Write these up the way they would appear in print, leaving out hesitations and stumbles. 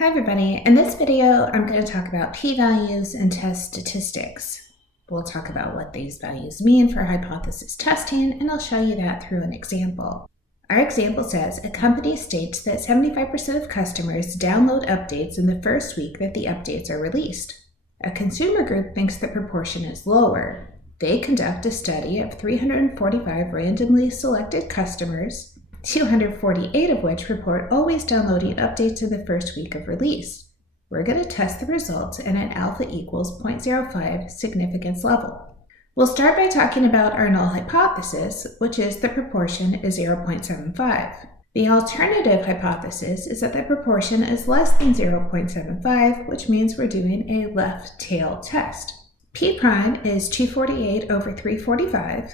Hi everybody, in this video I'm going to talk about p-values and test statistics. We'll talk about what these values mean for hypothesis testing, and I'll show you that through an example. Our example says a company states that 75% of customers download updates in the first week that the updates are released. A consumer group thinks the proportion is lower. They conduct a study of 345 randomly selected customers, 248 of which report always downloading updates in the first week of release. We're going to test the results at an alpha equals 0.05 significance level. We'll start by talking about our null hypothesis, which is the proportion is 0.75. The alternative hypothesis is that the proportion is less than 0.75, which means we're doing a left tail test. P prime is 248 over 345.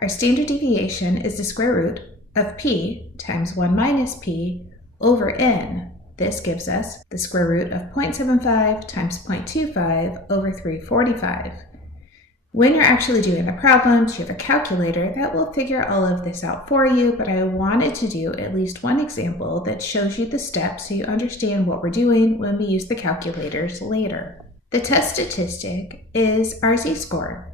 Our standard deviation is the square root of p times 1 minus p over n. This gives us the square root of 0.75 times 0.25 over 345. When you're actually doing the problems, you have a calculator that will figure all of this out for you, but I wanted to do at least one example that shows you the steps so you understand what we're doing when we use the calculators later. The test statistic is our z-score.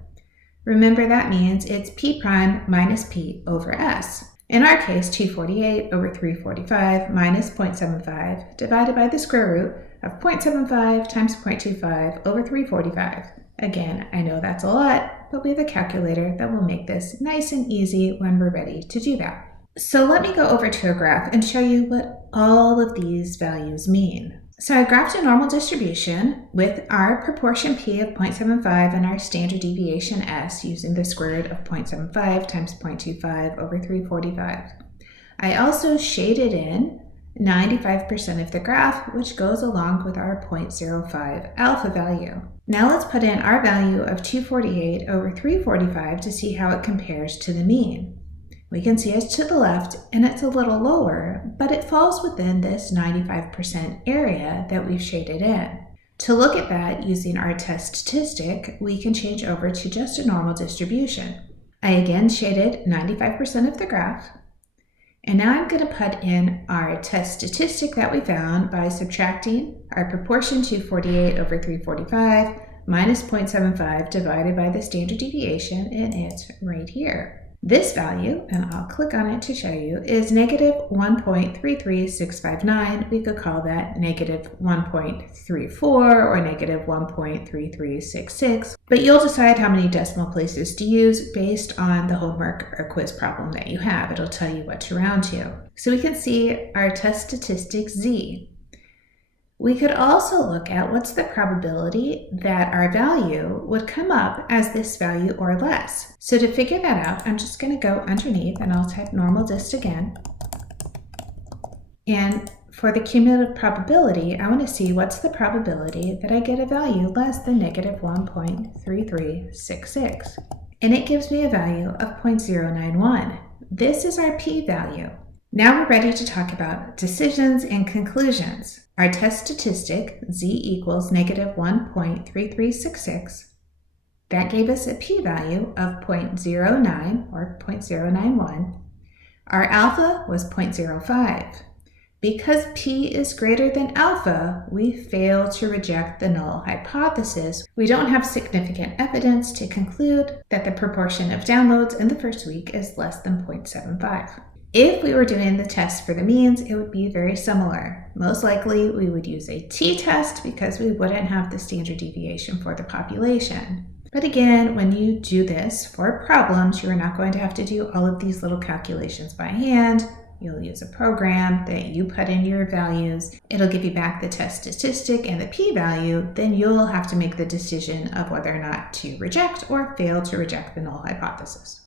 Remember, that means it's p prime minus p over s. In our case, 248 over 345 minus 0.75 divided by the square root of 0.75 times 0.25 over 345. Again, I know that's a lot, but we have a calculator that will make this nice and easy when we're ready to do that. So let me go over to a graph and show you what all of these values mean. So I graphed a normal distribution with our proportion p of 0.75 and our standard deviation s using the square root of 0.75 times 0.25 over 345. I also shaded in 95% of the graph, which goes along with our 0.05 alpha value. Now let's put in our value of 248 over 345 to see how it compares to the mean. We can see it's to the left and it's a little lower, but it falls within this 95% area that we've shaded in. To look at that using our test statistic, we can change over to just a normal distribution. I again shaded 95% of the graph, and now I'm going to put in our test statistic that we found by subtracting our proportion 248 over 345 minus 0.75 divided by the standard deviation, and it's right here. This value, and I'll click on it to show you, is negative 1.33659. We could call that negative 1.34 or negative 1.3366, but you'll decide how many decimal places to use based on the homework or quiz problem that you have. It'll tell you what to round to. So we can see our test statistic z. We could also look at what's the probability that our value would come up as this value or less. So to figure that out, I'm just going to go underneath and I'll type normal dist again. And for the cumulative probability, I want to see what's the probability that I get a value less than negative 1.3366. And it gives me a value of 0.091. This is our p-value. Now we're ready to talk about decisions and conclusions. Our test statistic, z equals negative 1.3366, that gave us a p-value of 0.09 or 0.091. Our alpha was 0.05. Because p is greater than alpha, we fail to reject the null hypothesis. We don't have significant evidence to conclude that the proportion of downloads in the first week is less than 0.75. If we were doing the test for the means, it would be very similar. Most likely, we would use a t-test because we wouldn't have the standard deviation for the population. But again, when you do this for problems, you're not going to have to do all of these little calculations by hand. You'll use a program that you put in your values. It'll give you back the test statistic and the p-value. Then you'll have to make the decision of whether or not to reject or fail to reject the null hypothesis.